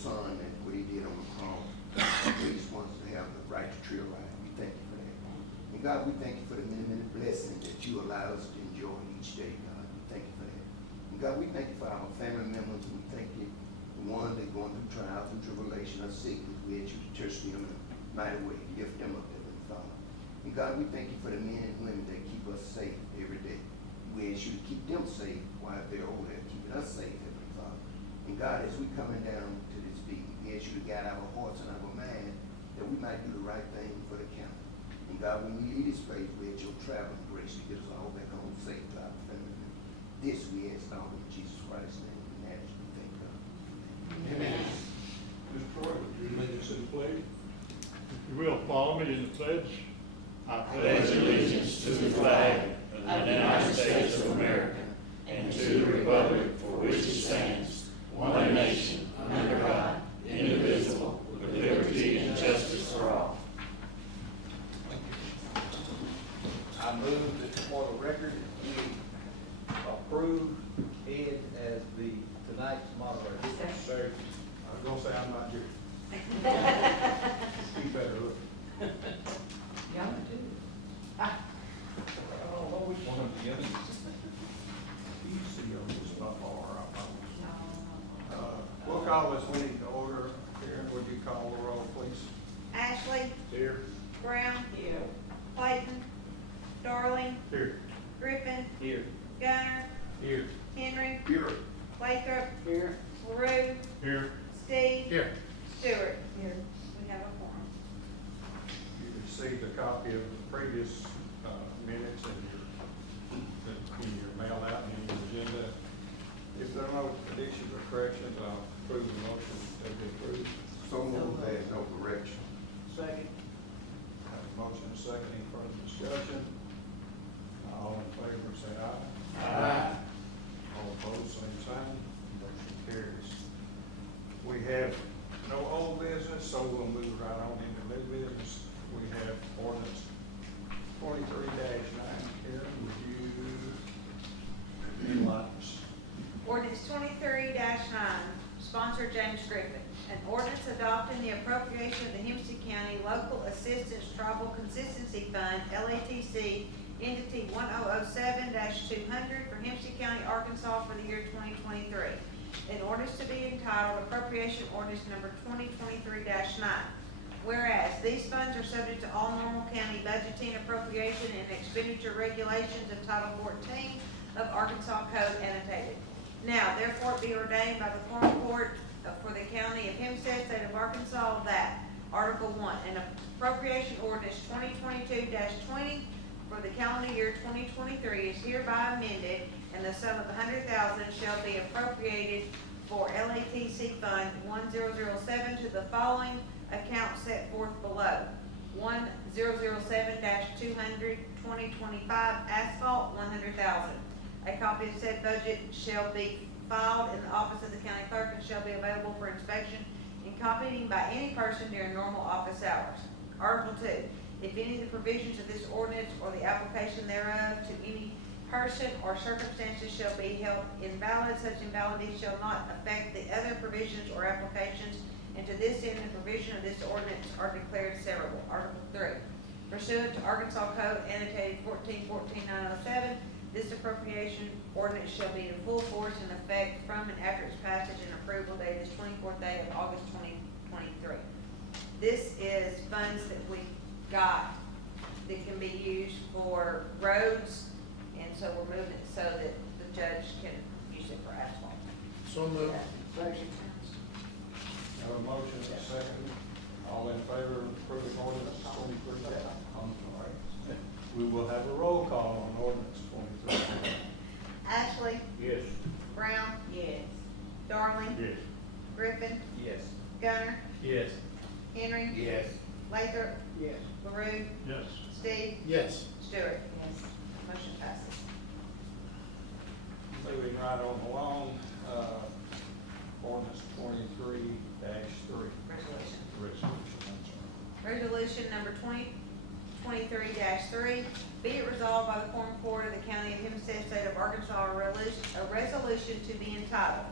son and what he did on the cross. He just wants to have the right to treat life. We thank you for that. And God, we thank you for the many, many blessings that you allow us to enjoy each day, God. We thank you for that. And God, we thank you for our family members. We thank you the ones that are going through trials and tribulation or sickness. We ask you to touch them in a mighty way. Lift them up, Heavenly Father. And God, we thank you for the men and women that keep us safe every day. We ask you to keep them safe while they're over there, keeping us safe, Heavenly Father. And God, as we coming down to this meeting, we ask you to guide our hearts and our mind that we might do the right thing for the county. And God, when we leave this place, we ask your traveling grace to get us all back home safe to our family. This we ask all in Jesus Christ's name. And that is we thank God. Amen. Mr. Troy, would you lead us in the pledge? If you will, follow me in the pledge. I pledge allegiance to the flag of the United States of America and to the republic for which it stands, one nation, under God, indivisible, with liberty and justice for all. I move that for the record, we approve Ed as tonight's moderator. Second. I was gonna say I'm not here. He better look. Yeah, I do. I don't know which one of the others. Easy on this stuff, all right. We'll call this meeting to order. Karen, would you call the roll, please? Ashley, Here. Brown, Here. Clayton, Darling, Here. Griffin, Here. Gunner, Here. Henry, Here. Lathrop, Here. LaRue, Here. Steve, Here. Stewart. Here. We have a quorum. You received a copy of the previous minutes in your mail out and in your agenda. If there are no additions or corrections, I'll approve the motion to be approved. So moved, there's no correction. Second. Have a motion and a second, any further discussion? All in favor, say aye. Aye. All opposed, same sign. Motion carries. We have no old business, so we'll move right on into new business. We have ordinance 23-9. Karen, would you enlighten us? Ordinance 23-9, sponsored James Griffin. An ordinance adopting the appropriation of the Hempstead County Local Assistance Tribal Consistency Fund, LATC, entity 1007-200 for Hempstead County, Arkansas for the year 2023. An ordinance to be entitled Appropriation Ordinance Number 2023-9. Whereas these funds are subject to all normal county budgeting, appropriation, and expenditure regulations of Title 14 of Arkansas Code annotated. Now, therefore, it be ordained by the Quorum Court for the County of Hempstead, State of Arkansas, that Article 1, an appropriation ordinance 2022-20 for the calendar year 2023 is hereby amended, and the sum of $100,000 shall be appropriated for LATC Fund 1007 to the following accounts set forth below: 1007-200 2025 asphalt, $100,000. A copy of said budget shall be filed in the office of the county clerk and shall be available for inspection and copying by any person during normal office hours. Article 2, if any of the provisions of this ordinance or the application thereof to any person or circumstances shall be held invalid, such invalidity shall not affect the other provisions or applications, and to this end the provision of this ordinance are declared severable. Article 3, pursuant to Arkansas Code annotated 14-14-907, this appropriation ordinance shall be in full force and effect from and after its passage and approval date this 24th day of August 2023. This is funds that we got that can be used for roads, and so we're moving it so that the judge can use it for asphalt. So moved. Second. Have a motion and a second. All in favor of approving ordinance 23? I'm sorry. We will have a roll call on ordinance 23. Ashley, Yes. Brown, Yes. Darling, Yes. Griffin, Yes. Gunner, Yes. Henry, Yes. Lathrop, Yes. LaRue, Yes. Steve, Yes. Stewart. Yes. Motion passes. Moving right on along, ordinance 23-3. Resolution. Resolution, I'm sorry. Resolution number 2023-3, be it resolved by the Quorum Court of the County of Hempstead, State of Arkansas, a resolution to be entitled,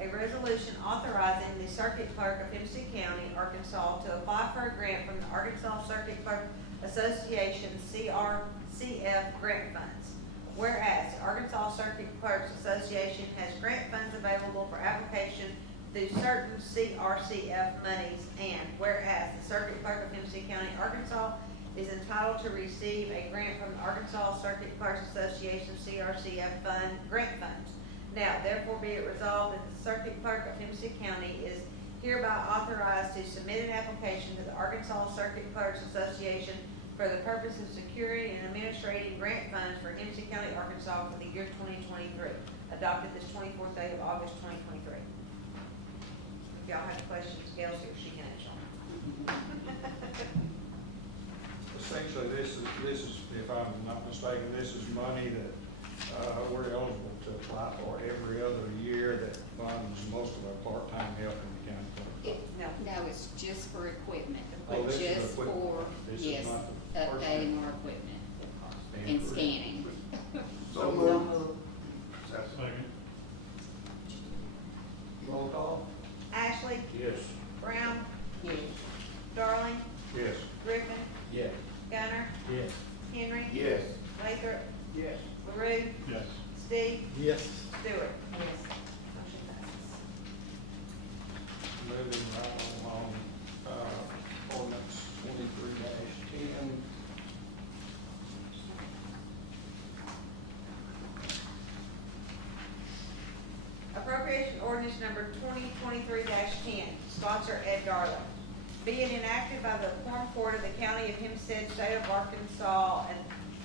a resolution authorizing the Circuit Clerk of Hempstead County, Arkansas, to apply for a grant from the Arkansas Circuit Clerk Association, CRCF grant funds. Whereas the Arkansas Circuit Clerks Association has grant funds available for application through certain CRCF monies, and whereas the Circuit Clerk of Hempstead County, Arkansas, is entitled to receive a grant from the Arkansas Circuit Clerks Association, CRCF grant funds. Now, therefore be it resolved that the Circuit Clerk of Hempstead County is hereby authorized to submit an application to the Arkansas Circuit Clerks Association for the purpose of securing and administrating grant funds for Hempstead County, Arkansas for the year 2023, adopted this 24th day of August 2023. If y'all have questions, Gail's here, she can answer them. Essentially, this is, if I'm not mistaken, this is money that, we're eligible to apply for every other year that funds most of our part-time help in the county clerk. No. It's just for equipment, Oh, this is just equipment. for, This is yes, not the person. updating our equipment Stand and corrected. scanning. So moved. Second. Roll call? Ashley, Yes. Brown, Yes. Darling, Yes. Griffin, Yes. Gunner, Yes. Henry, Yes. Lathrop, Yes. LaRue, Yes. Steve, Yes. Stewart. Yes. Motion passes. Moving right along, ordinance 23-10. Appropriation ordinance number 2023-10, sponsor Ed Darling. Be it enacted by the Quorum Court of the County of Hempstead, State of Arkansas, an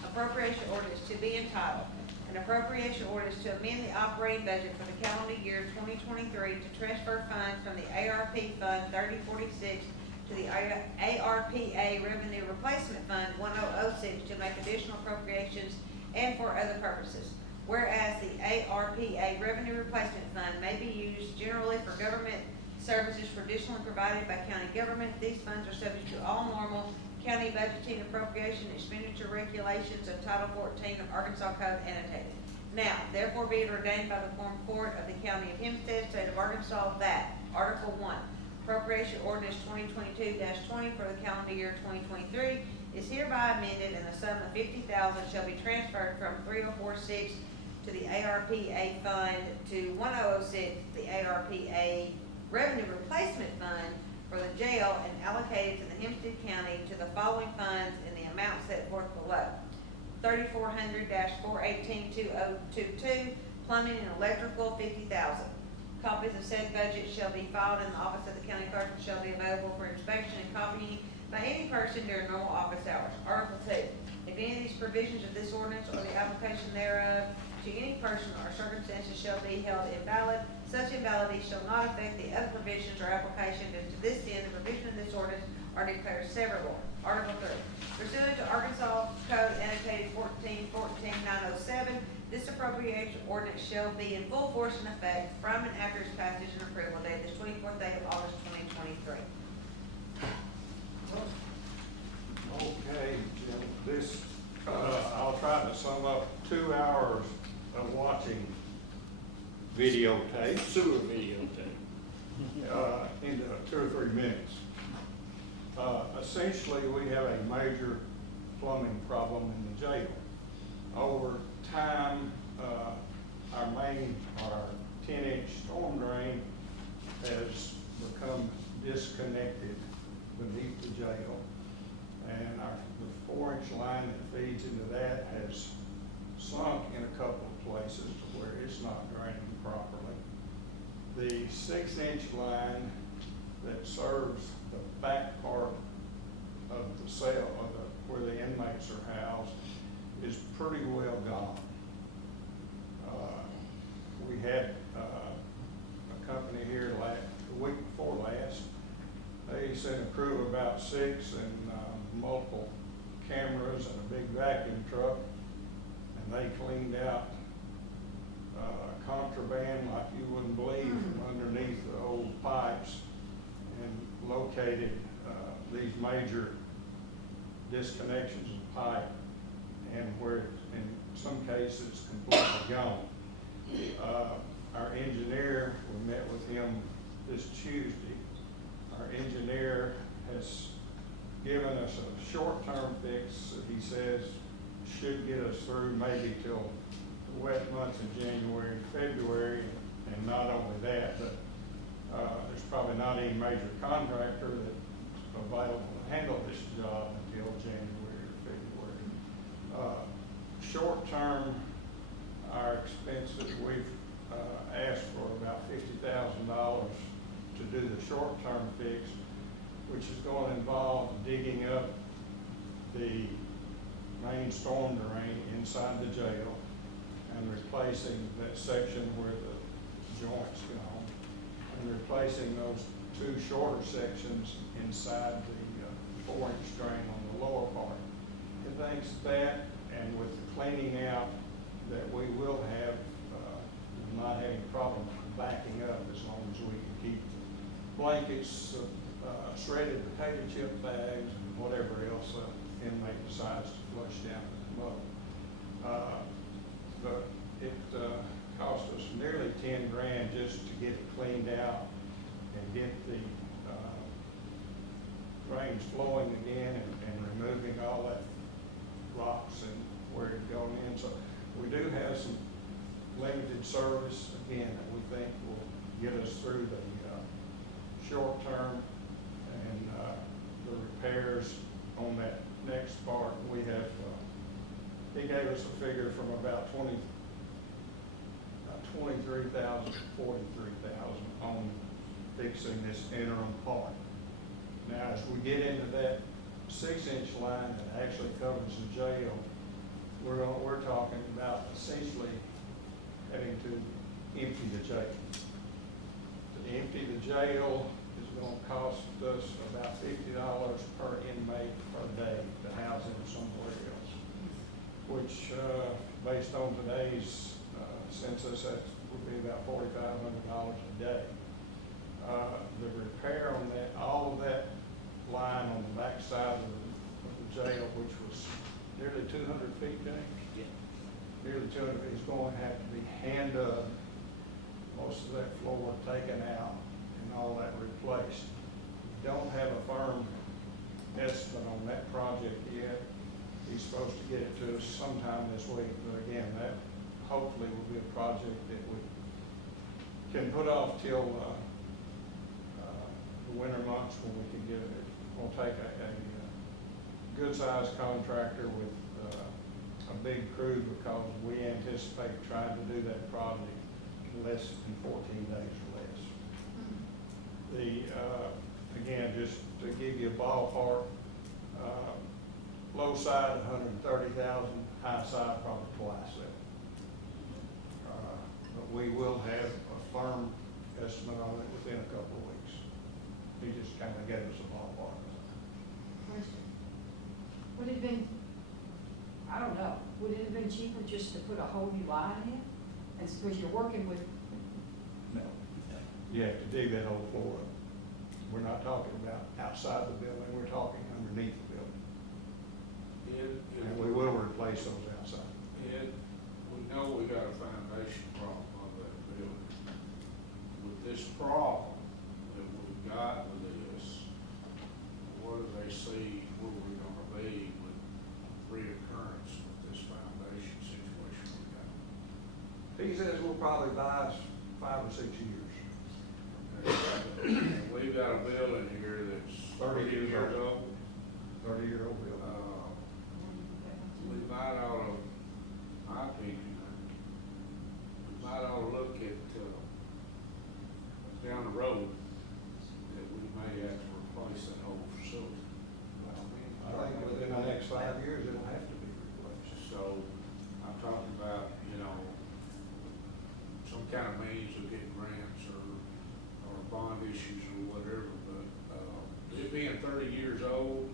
appropriation ordinance to be entitled, an appropriation ordinance to amend the operating budget for the calendar year 2023 to transfer funds from the ARP Fund 3046 to the ARPA Revenue Replacement Fund 1006 to make additional appropriations and for other purposes. Whereas the ARPA Revenue Replacement Fund may be used generally for government services traditionally provided by county government, these funds are subject to all normal county budgeting, appropriation, expenditure regulations of Title 14 of Arkansas Code annotated. Now, therefore be it ordained by the Quorum Court of the County of Hempstead, State of Arkansas, that Article 1, Appropriation Ordinance 2022-20 for the calendar year 2023 is hereby amended, and the sum of $50,000 shall be transferred from 3046 to the ARPA Fund to 1006, the ARPA Revenue Replacement Fund for the jail, and allocated to the Hempstead County to the following funds in the amount set forth below. 3400-418-2022, plumbing and electrical, $50,000. Copies of said budget shall be filed in the office of the county clerk and shall be available for inspection and copying by any person during normal office hours. Article 2, if any of these provisions of this ordinance or the application thereof to any person or circumstances shall be held invalid, such invalidity shall not affect the other provisions or applications, and to this end, the provision of this ordinance are declared severable. Article 3, pursuant to Arkansas Code annotated 14-14-907, this appropriation ordinance shall be in full force and effect from and after its passage and approval dated this 24th day of August 2023. Okay, Jim, this, I'll try to sum up 2 hours of watching videotape, Sewer videotape. into 2 or 3 minutes. Essentially, we have a major plumbing problem in the jail. Over time, our 10-inch storm drain has become disconnected beneath the jail. And the 4-inch line that feeds into that has sunk in a couple of places to where it's not draining properly. The 6-inch line that serves the back part of the cell, where the inmates are housed, is pretty well gone. We had a company here the week before last. They sent a crew of about 6 and multiple cameras and a big vacuum truck, and they cleaned out contraband like you wouldn't believe from underneath the old pipes, and located these major disconnections of pipe, and where in some cases completely gone. our engineer, we met with him this Tuesday. Our engineer has given us a short-term fix that he says should get us through maybe till the wet months in January and February. And not only that, but there's probably not any major contractor that's available to handle this job until January or February. Short-term, our expenses, we've asked for about $50,000 to do the short-term fix, which is going to involve digging up the main storm drain inside the jail and replacing that section where the joint's gone, and replacing those two shorter sections inside the 4-inch drain on the lower part. He thinks that, and with the cleaning out, that we will have, not having a problem backing up as long as we can keep blankets, shredded potato chip bags, and whatever else inmate decides to flush down the mud. But it cost us nearly 10 grand just to get it cleaned out and get the drains flowing again and removing all that rocks and where it had gone in. So we do have some limited service again that we think will get us through the short term, and the repairs on that next part. We have, he gave us a figure from about 23,000 to 43,000 on fixing this interim part. Now, as we get into that 6-inch line that actually covers the jail, we're talking about essentially having to empty the jail. To empty the jail is going to cost us about $50 per inmate per day to house him somewhere else, which, based on today's census, that would be about $4,500 a day. The repair on that, all of that line on the back side of the jail, which was nearly 200 feet, James? Nearly 200 feet, is going to have to be hand dug, most of that floor taken out, and all that replaced. We don't have a firm estimate on that project yet. He's supposed to get it to us sometime this week, but again, that hopefully will be a project that we can put off till the winter months when we can get it. We'll take a good-sized contractor with a big crew, because we anticipate trying to do that project in less than 14 days or less. The, again, just to give you a ballpark, low side 130,000, high side probably twice that. But we will have a firm estimate on it within a couple of weeks. He just kind of gave us a ballpark. Question. Would it have been, I don't know, would it have been cheaper just to put a whole new line in? And because you're working with, No. You have to dig that whole floor up. We're not talking about outside the building, we're talking underneath the building. And we will replace those outside. Ed, we know we got a foundation problem on that building. With this problem that we've got with this, what do they see where we're gonna be with reoccurrence with this foundation situation we got? He says we'll probably buy 5 or 6 years. And we've got a building here that's 30 years old. 30-year-old building. We might ought to, my opinion, we might ought to look at, down the road, that we may have to replace that whole facility. I think within the next 5 years, it'll have to be replaced. So, I'm talking about, some kind of means of getting grants or bond issues or whatever, but, it being 30 years old,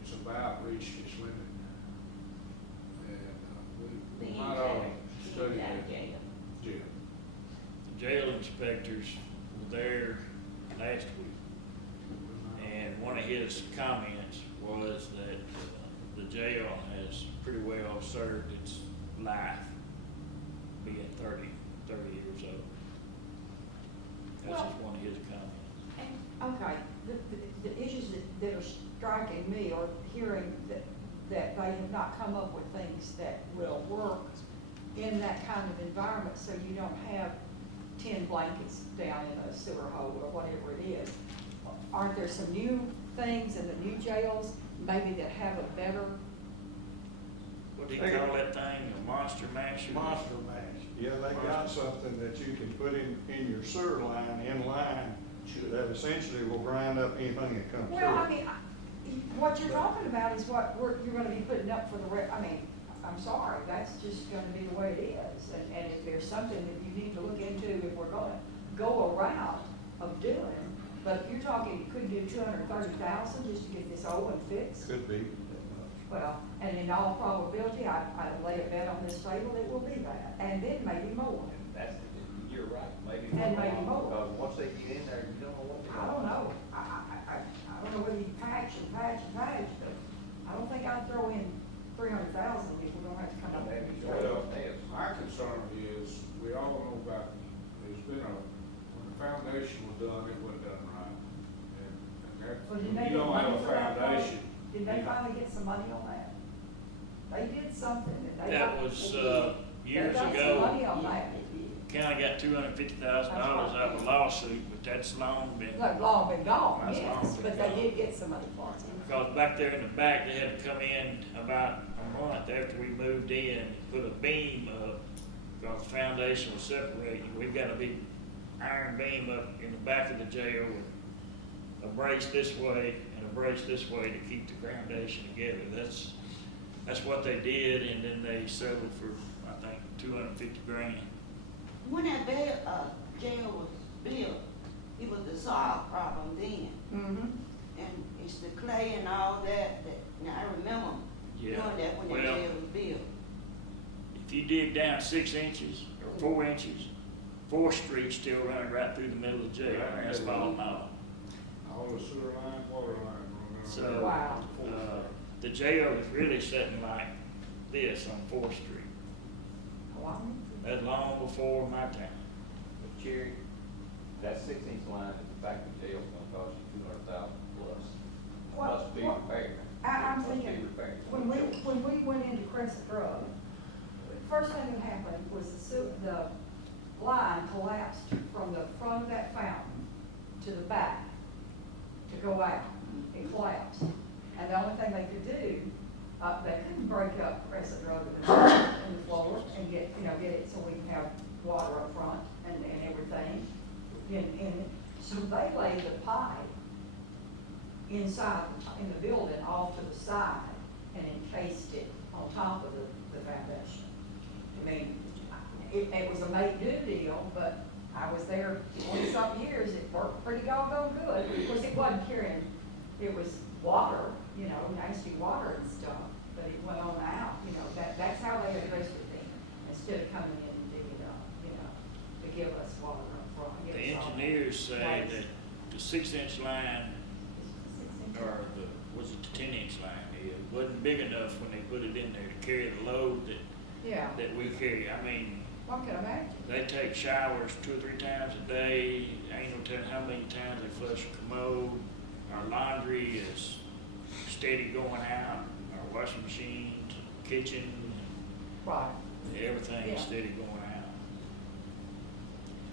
it's about reached its limit. And, we might ought to study that. Yeah. The jail inspectors were there last week, and one of his comments was that the jail has pretty well served its life, being 30 years old. That's just one of his comments. Okay, the issues that are striking me are hearing that they have not come up with things that will work in that kind of environment, so you don't have 10 blankets down in a sewer hole or whatever it is. Aren't there some new things in the new jails, maybe that have a better, What do you call that thing, a monster mash? Monster mash, yeah, they got something that you can put in your sewer line, in line, that essentially will grind up anything that comes through. well, I mean, what you're talking about is what you're gonna be putting up for the I mean, I'm sorry, that's just gonna be the way it is. And if there's something that you need to look into, if we're gonna go a route of doing, but you're talking, you could do 230,000 just to get this old one fixed? Could be. Well, and in all probability, I lay a bet on this table, it will be that, and then maybe more. That's, you're right, maybe. And maybe more. Because once they get in there, you don't know what they're I don't know, I don't know whether you patch, but I don't think I'd throw in 300,000 if we're gonna have to come up with it. Well, my concern is, we all know about, there's been when the foundation was done, it wasn't done right. And that, Well, did when they you get don't have money a for that, though? foundation. Did they finally get some money on that? They did something, and they That got. was, they years got some ago. money on that. County got $250,000 out of a lawsuit, but that's long been, Like, long been gone, That's long yes, been but they gone. did get some money for it. because back there in the back, they had to come in about a month after we moved in, put a beam up, because the foundation was separating. We've got a big iron beam up in the back of the jail with a brace this way and a brace this way to keep the foundation together. That's what they did, and then they settled for, I think, 250 grand. When that jail was built, it was the soil problem then. Mm-hmm. And it's the clay and all that, now I remember doing Yeah. that when the Well, jail was built. if you dig down 6 inches or 4 inches, 4th Street still running right through the middle of the jail, and that's falling off. All the sewer line, water line running. So, Wow. The jail is really sitting like this on 4th Street. That's long before my time. But Jerry, that 6-inch line at the back of the jail's gonna cost you 200,000 plus. Must be repaired. I'm Must be thinking, repaired. when we went into Crescent Road, the first thing that happened was the line collapsed from the front of that fountain to the back to go out. It collapsed. And the only thing they could do, they couldn't break up Crescent Road in the floor and get it so we can have water up front and everything. So they laid the pipe inside, in the building off to the side and encased it on top of the foundation. I mean, it was a make-do deal, but I was there 20-something years, it worked pretty doggone good. Of course, it wasn't carrying, it was water, nasty water and stuff, but it went on out, that's how they addressed it then, instead of coming in and digging it up, to give us water up front. The Give us all that engineers say waste. that the 6-inch line, 6 inches. or was it the 10-inch line, it wasn't big enough when they put it in there to carry the load Yeah, that we carry. I mean, one can imagine. they take showers 2 or 3 times a day. Ain't no telling how many times they flush a commode. Our laundry is steady going out. Our washing machines, kitchen, Right. everything Yeah. is steady going out.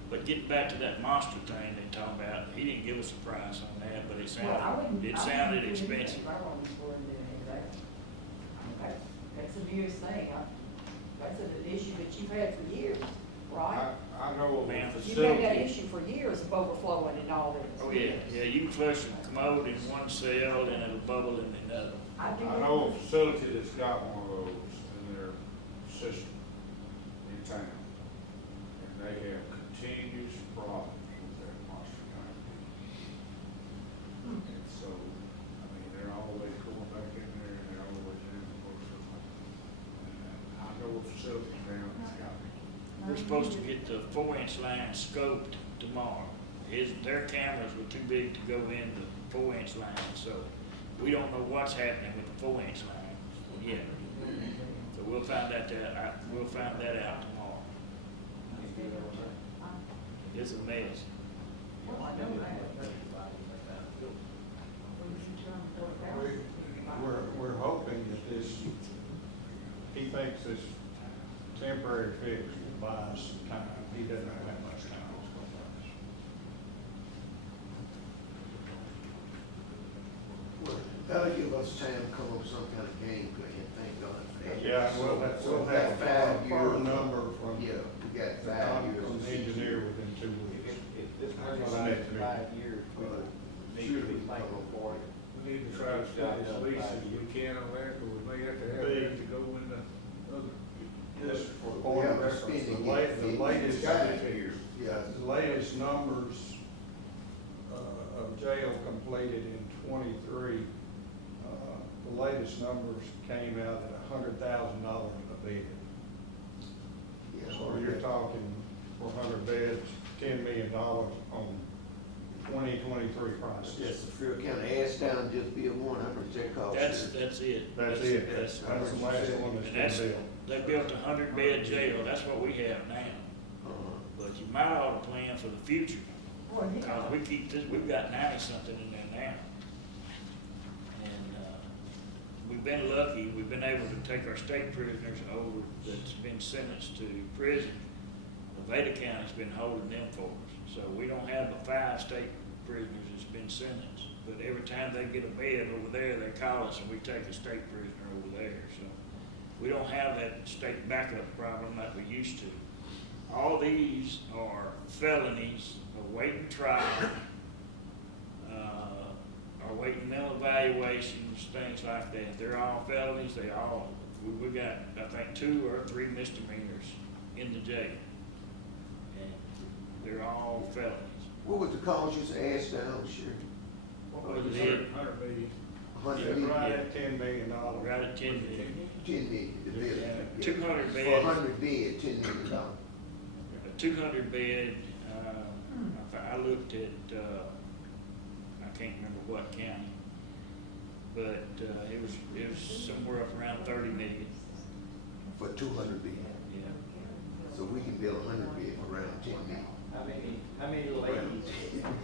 But getting back to that monster thing they talking about, he didn't give us a price on that, but it Well, I wouldn't. sounded I wouldn't do anything expensive. if I were on the board and do any of that. That's the newest thing. That's an issue that you've had for years, right? I know of a Ma'am. You've had that facility, issue for years of overflowing and all this. Oh, yeah, yeah, you can flush a commode in one cell and it'll bubble in another. I do. I know of a facility that's got one of those in their system in town. And they have continuous problems with their monster tank. And so, I mean, they're always going back in there and they're always in the motor. And I know of facilities down that's got it. We're supposed to get the 4-inch line scoped tomorrow. Their cameras were too big to go in the 4-inch line, so we don't know what's happening with the 4-inch line yet. So we'll find that out tomorrow. It's a mess. temporary fix will buy us some time. He doesn't have that much time. Well, that'll give us time to come up with some kind of game plan, thank God for that. Yeah, we'll have, So we'll we have got a 5 firm years. number from, Yeah, we got 5 years. from the engineer within 2 weeks. If this That's money what I lasts need to do. 5 years, we will need to be thankful for it. We need to try to stay as least as we can on that, but we may have to have that to go in the other. Just for We point have of to reference, spend the it, latest, 5 years. Yeah. the latest numbers, of jail completed in 23, the latest numbers came out at $100,000 a bed. Yeah. So you're talking 400 beds, $10 million on 2023 prices. Yes, the Freer County Ashdown just built one, how much that cost? That's it. That's it, that's the last one that's And that's, been built. they built a 100-bed jail, that's what we have now. But you might ought to plan for the future, Well, yeah. because we keep this, we've got 90-something in there now. And, we've been lucky, we've been able to take our state prisoners over that's been sentenced to prison. Nevada County's been holding them for us, so we don't have the 5 state prisoners that's been sentenced. But every time they get a bed over there, they call us and we take a state prisoner over there, so. We don't have that state backup problem like we used to. All these are felonies, awaiting trial, awaiting mental evaluations, things like that. They're all felonies, we got, I think, 2 or 3 misdemeanors in the jail. And they're all felonies. What was the cost you Ashdown, sure? What was it? 100 million. 100 Yeah, million? right at $10 million. Right at 10 million. 10 million, the building. Yeah, 200 For beds. 100 bed, $10 million. A 200 bed, I looked at, I can't remember what county, but, it was somewhere up around 30 million. For 200 bed. Yeah. So we can build 100 bed for around 10 million. How many ladies,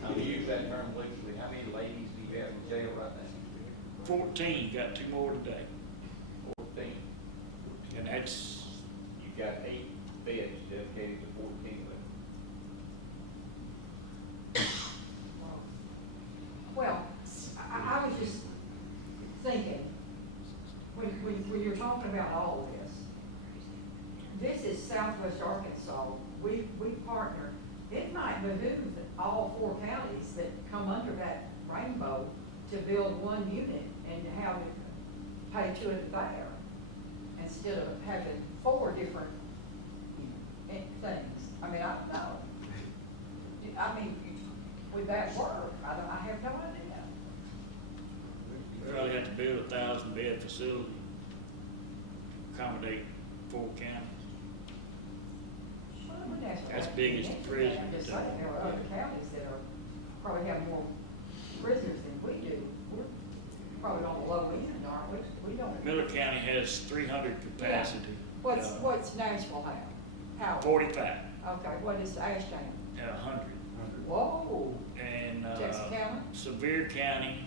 I use that term loosely, how many ladies do you have in jail right now? 14, got 2 more today. 14. And that's, You've got 8 beds dedicated to 14 of them. Well, I was just thinking, when you're talking about all of this is Southwest Arkansas, we partner, it might behoove all 4 counties that come under that rainbow to build one unit and have it pay to it there, instead of having 4 different things. I mean, I don't know. I mean, would that work? I have no idea. we probably have to build a 1,000-bed facility, accommodate 4 counties. Well, I wouldn't ask for That's that. big as the prison. I'm just saying, there are other counties that probably have more prisoners than we do. We're probably on the low end, aren't we? We don't. Miller County has 300 capacity. What's Nashville have? How? 45, Okay, what is Ashdown? 100. Whoa, And, Jackson County? Sevier County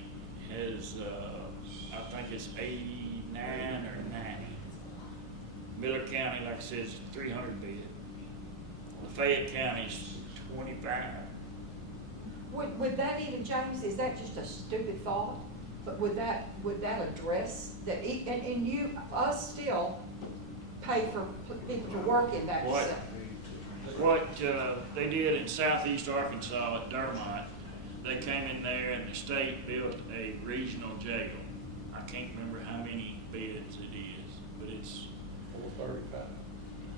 has, I think it's 89 or 90. Miller County, like I said, is 300 bed. Lafayette County's 25. Would that even, James, is that just a stupid thought? But would that address that, and you, us still pay for people to work in that What? facility? What they did in southeast Arkansas at Dermott, they came in there and the state built a regional jail. I can't remember how many beds it is, but it's 435,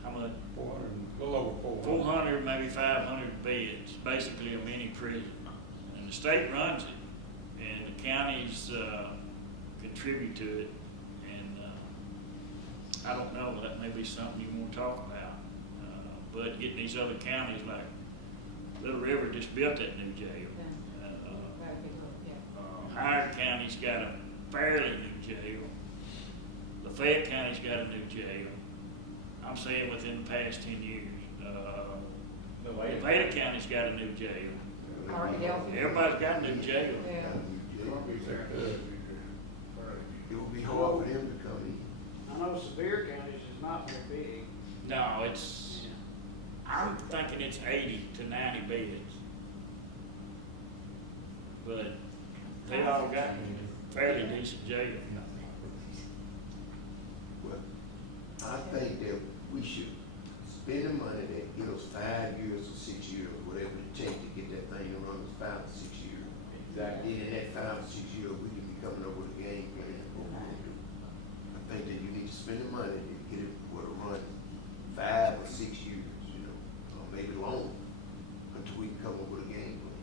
how much? 400, a little over 400. 400, maybe 500 beds, basically a mini prison. And the state runs it, and the counties contribute to it. And I don't know, that may be something you want to talk about. But getting these other counties, like Little River just built that new jail. Howard County's got a fairly new jail. Lafayette County's got a new jail. I'm saying within the past 10 years. Nevada County's got a new jail. Everybody's got a new jail. Yeah. It would be hard for them to come in. I know Sevier counties is not very big. No, I'm thinking it's 80 to 90 beds. But they all got fairly decent jail. Well, I think that we should spend the money that gives 5 years or 6 years, or whatever it takes to get that thing to run for 5 or 6 years. Exactly. Then in that 5 or 6 years, we can be coming up with a game plan of what we're gonna do. I think that you need to spend the money to get it for to run 5 or 6 years, you know, or maybe longer, until we can come up with a game plan.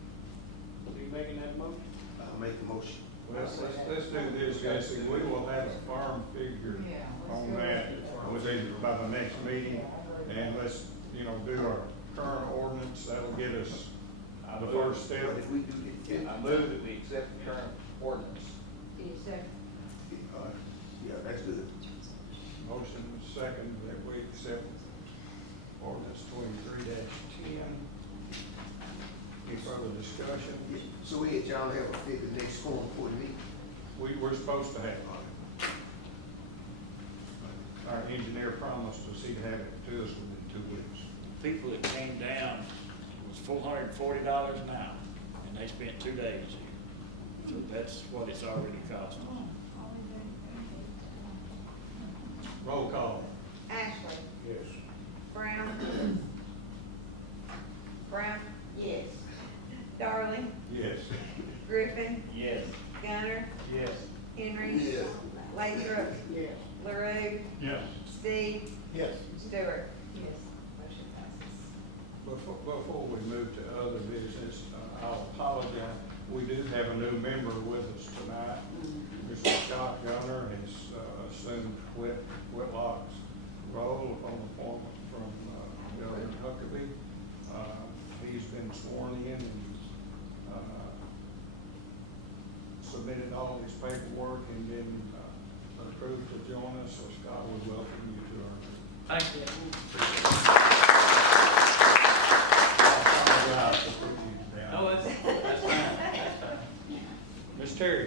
Are you making that motion? I'll make the motion. Let's do this, Jesse, we will have a firm figure on that within, by the next meeting, and let's, you know, do our current ordinance, that'll get us the first step. But if we do this, I move that we accept the current ordinance. yeah, that's good. Motion second that we accept ordinance 23-10. Any further discussion? So Ed, y'all have a figure next Quorum board meeting? We're supposed to have it. Our engineer promised us he'd have it to us within 2 weeks. People that came down was $440 an hour, and they spent 2 days here. So that's what it's already costing. Roll call. Ashley, Yes. Brown. Brown, Yes. Darling, Yes. Griffin, Yes. Gunner, Yes. Henry. Yes. Lathrop. Yes. LaRue, Yes. Steve, Yes. Stewart. Yes, motion passes. Before we move to other business, I'll apologize. We do have a new member with us tonight. Mr. Scott Gunner has assumed Whitlock's role upon appointment from Governor Huckabee. He's been sworn in and submitted all his paperwork and been approved to join us. So Scott, we welcome you to our. Thank you. No, that's fine. Ms. Terry.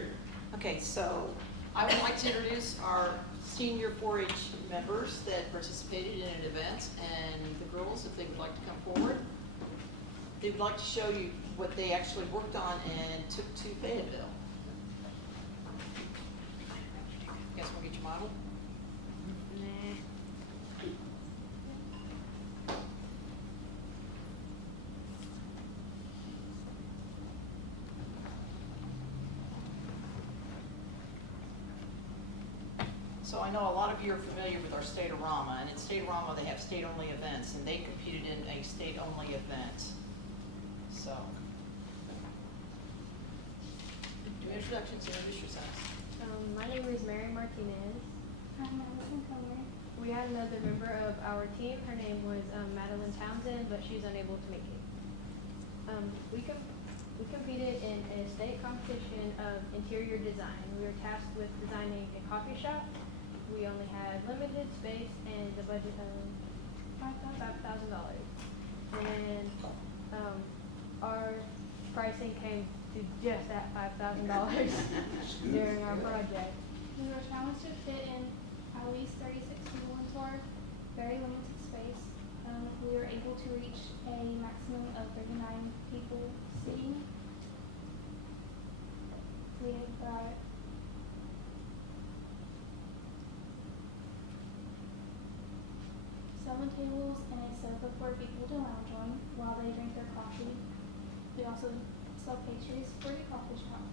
Okay, so I would like to introduce our senior 4-H members that participated in an event, and the girls, if they would like to come forward. They would like to show you what they actually worked on and took to Fayetteville. You guys want to get your model? So I know a lot of you are familiar with our State O Rama, and in State O Rama, they have state-only events, and they competed in a state-only event. So, do introductions, introduce yourselves. My name is Mary Martinez. I'm Madison Comer. We had another member of our team. Her name was Madeline Townsend, but she's unable to make it. We competed in a state competition of interior design. We were tasked with designing a coffee shop. We only had limited space and a budget of $5,000. And our pricing came to just at $5,000 during our project. We were challenged to fit in at least 36 people into our very limited space. We were able to reach a maximum of 39 people sitting. We had got seven tables and a sofa for people to lounge on while they drink their coffee. We also sell pastries for the coffee shop.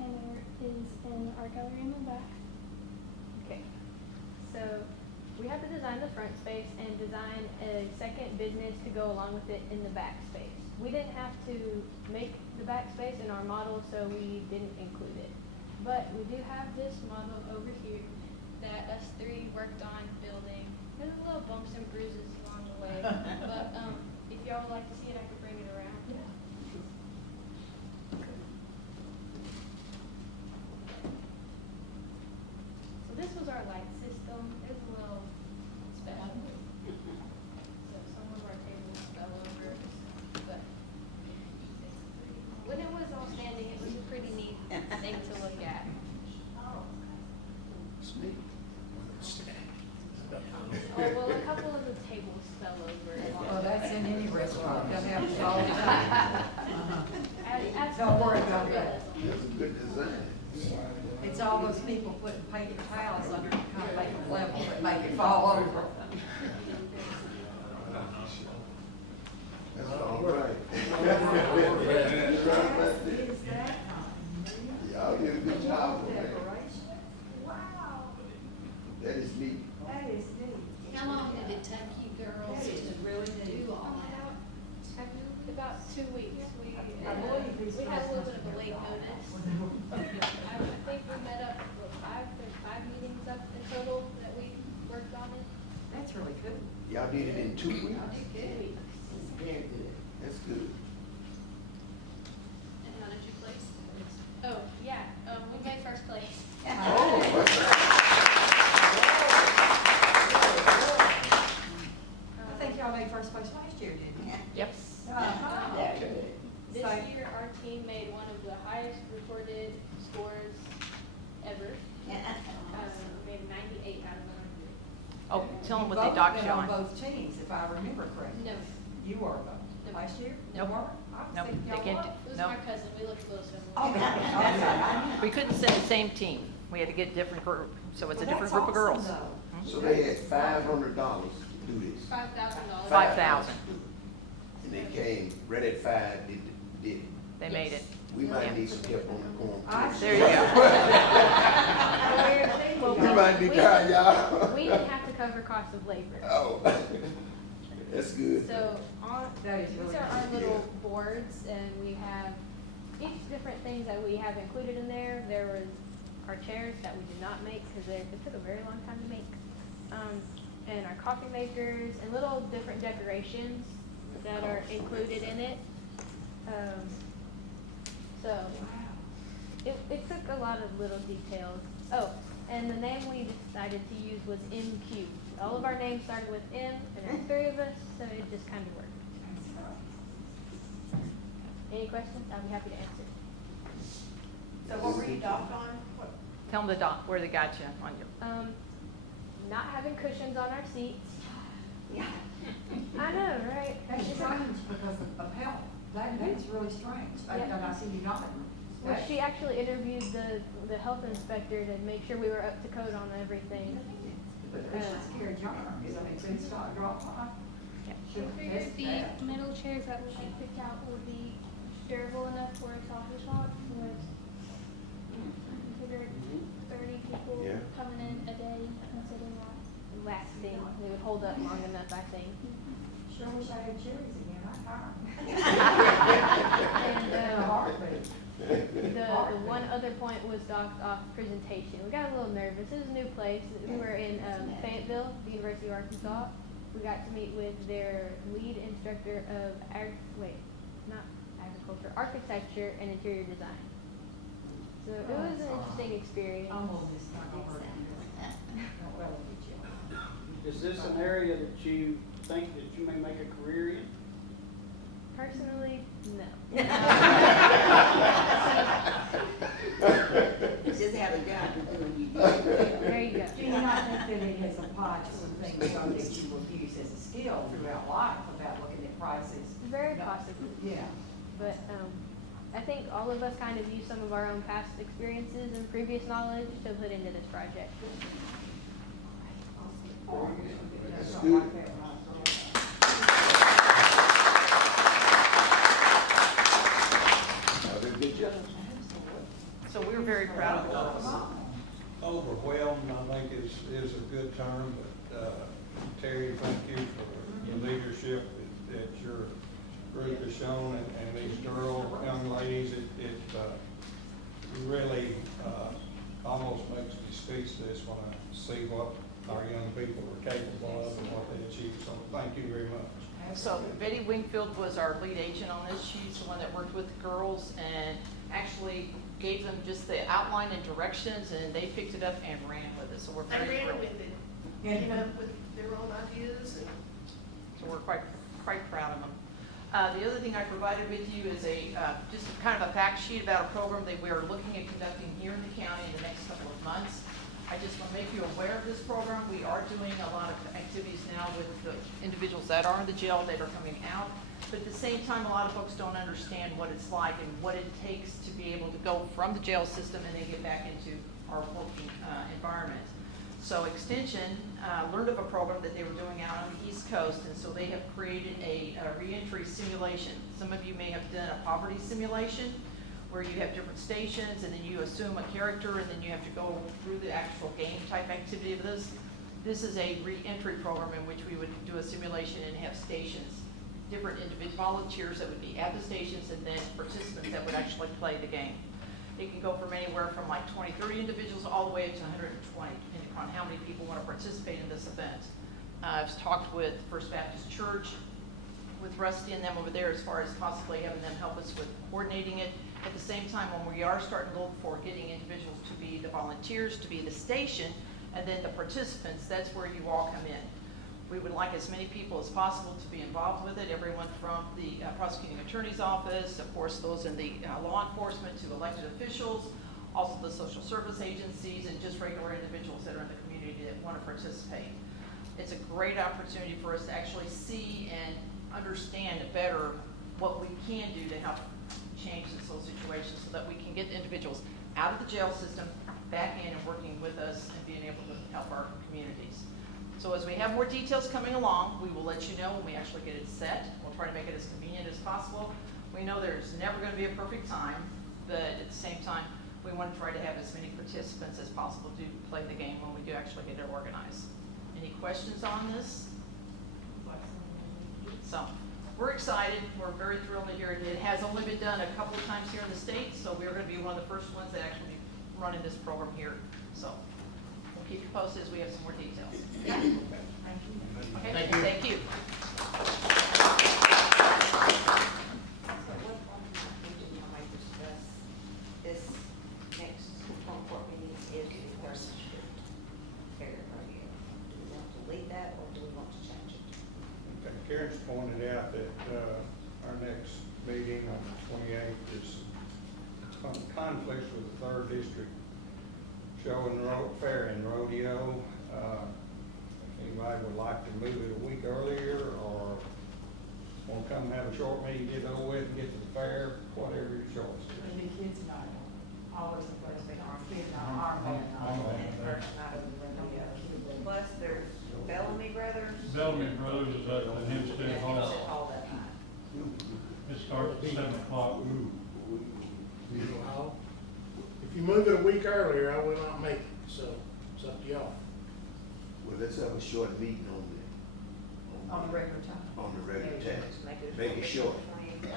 And there is an art gallery in the back. Okay, so we had to design the front space and design a second business to go along with it in the back space. We didn't have to make the back space in our model, so we didn't include it. But we do have this model over here that us three worked on building. There's a little bumps and bruises along the way, but if y'all would like to see it, I could bring it around. So this was our light system. It was a little special. So some of our tables fell over, but when it was all standing, it was a pretty neat thing to look at. weeks? Very good. That's good. And how did you place? Oh, yeah, we made first place. I think y'all made first place last year, didn't you? Yep. Very good. This So- year, our team made one of the highest recorded scores ever. We made 98 out of 100. Oh, tell them what You they docked both you been on. both teams, if I remember correctly. No, You were both. Last year? You Nope. weren't? I was Nope, thinking they y'all can't were. do- it was Nope. my cousin, we looked a little similar. Oh, okay. We couldn't send the same team. We had to get different group, so it's a Well, different that's group of girls. awesome, though. So they had $500 to do this. $5,000. 5,000. And they came right at 5, did it. They made it. We might need some help on the corner. I There you go. Well, We might need to hire y'all. We didn't have to cover cost of labor. Oh, that's good. So on, That is really these are our good. little boards, and we have each different things that we have included in there. There was our chairs that we did not make because it took a very long time to make. And our coffee makers and little different decorations that are included in it. So it took a lot of little details. Oh, and the name we decided to use was MQ. All of our names started with M, and there's 3 of us, so it just kind of worked. Any questions? I'll be happy to answer. So what were you docked on? What? Tell them where they got you on your. Not having cushions on our seats. Yeah. I know, right? That's It's a- strange because of health. That is really strange. Yeah. And I see you nodding. Well, she actually interviewed the health inspector to make sure we were up to code on everything. But it's a scary job. I mean, so it's not drop off. We figured the metal chairs that we had picked out would be durable enough for a sausage shop. Was considered 30 people Yeah. coming in a day and sitting on. Lasting, they would hold up long enough, I think. Sure wish I had cherries again. I'm tired. And In a heartbeat. the one other point was docked off presentation. We got a little nervous. It was a new place. We were in Fayetteville, the University of Arkansas. We got to meet with their lead instructor of architecture and interior design. So it was an interesting experience. Almost just not over. Don't elevate you. Is this an area that you think that you may make a career in? Personally, no. Just have a job to do and you do. There you go. Do you not think that it has applied to some things that you will use as a skill throughout life about looking at prices? Very No. possibly. Yeah. But I think all of us kind of use some of our own past experiences and previous knowledge to put into this project. That's good. Good job. So we were very proud of the girls. Overwhelmed, I think is a good term, but Terry, thank you for your leadership that your group has shown, and these young ladies, it really almost makes me speechless when I see what our young people are capable of and what they achieve, so thank you very much. So Betty Wingfield was our lead agent on this. She's the one that worked with the girls and actually gave them just the outline and directions, and they picked it up and ran with it. So we're very thrilled. Came up with their own ideas and. So we're quite proud of them. The other thing I provided with you is just kind of a fact sheet about a program that we are looking at conducting here in the county in the next couple of months. I just want to make you aware of this program. We are doing a lot of activities now with the individuals that are in the jail that are coming out. But at the same time, a lot of folks don't understand what it's like and what it takes to be able to go from the jail system and then get back into our working environment. So Extension learned of a program that they were doing out on the East Coast, and so they have created a reentry simulation. Some of you may have done a poverty simulation, where you have different stations and then you assume a character and then you have to go through the actual game type activity of this. This is a re-entry program in which we would do a simulation and have stations, different individual volunteers that would be at the stations and then participants that would actually play the game. It can go from anywhere from like 20, 30 individuals all the way up to 120, depending on how many people want to participate in this event. I've talked with First Baptist Church, with Rusty and them over there as far as possibly having them help us with coordinating it. At the same time, when we are starting to look for getting individuals to be the volunteers, to be the station, and then the participants, that's where you all come in. We would like as many people as possible to be involved with it, everyone from the prosecuting attorney's office, of course those in the law enforcement, to elected officials, also the social service agencies, and just regular individuals that are in the community that want to participate. It's a great opportunity for us to actually see and understand better what we can do to help change this whole situation so that we can get individuals out of the jail system, back in and working with us and being able to help our communities. So as we have more details coming along, we will let you know when we actually get it set. We'll try to make it as convenient as possible. We know there's never going to be a perfect time, but at the same time, we want to try to have as many participants as possible to play the game when we do actually get it organized. Any questions on this? So we're excited. We're very thrilled to hear it. It has only been done a couple of times here in the state, so we're going to be one of the first ones that actually be running this program here. So we'll keep you posted as we have some more details. Okay, thank you. This next court meeting is the first area right here. Do we want to leave that or do we want to change it? Okay, Karen's pointed out that, our next meeting on the 28th is conflicts with the 3rd District Show and Fair and Rodeo. If anybody would like to move it a week earlier or want to come and have a short meeting, get it over with and get to the fair, whatever your choice is. The kids night, always a place to our kids night, our band night, and first night of the rodeo. Plus there's Bellamy Brothers. Bellamy Brothers is at the Hempstead Hall. All that night. It starts at 7 o'clock. If you move it a week earlier, I will not make it, so it's up to y'all. Well, let's have a short meeting On the regular time. on the regular Maybe time. just make it Make it short. 20.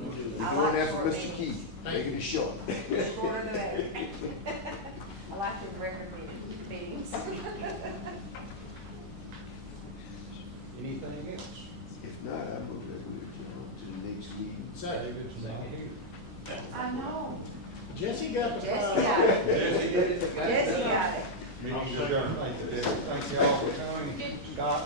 We're I doing like that for short Mr. meetings. Keith, making it short. The shorter the better. I like the record meetings. Anything else? If not, I move that we adjourn to the next meeting. Second. I know. Jesse got the Jesse file. got it. Jesse got it. Meeting's adjourned. Thank you all for coming. Scott,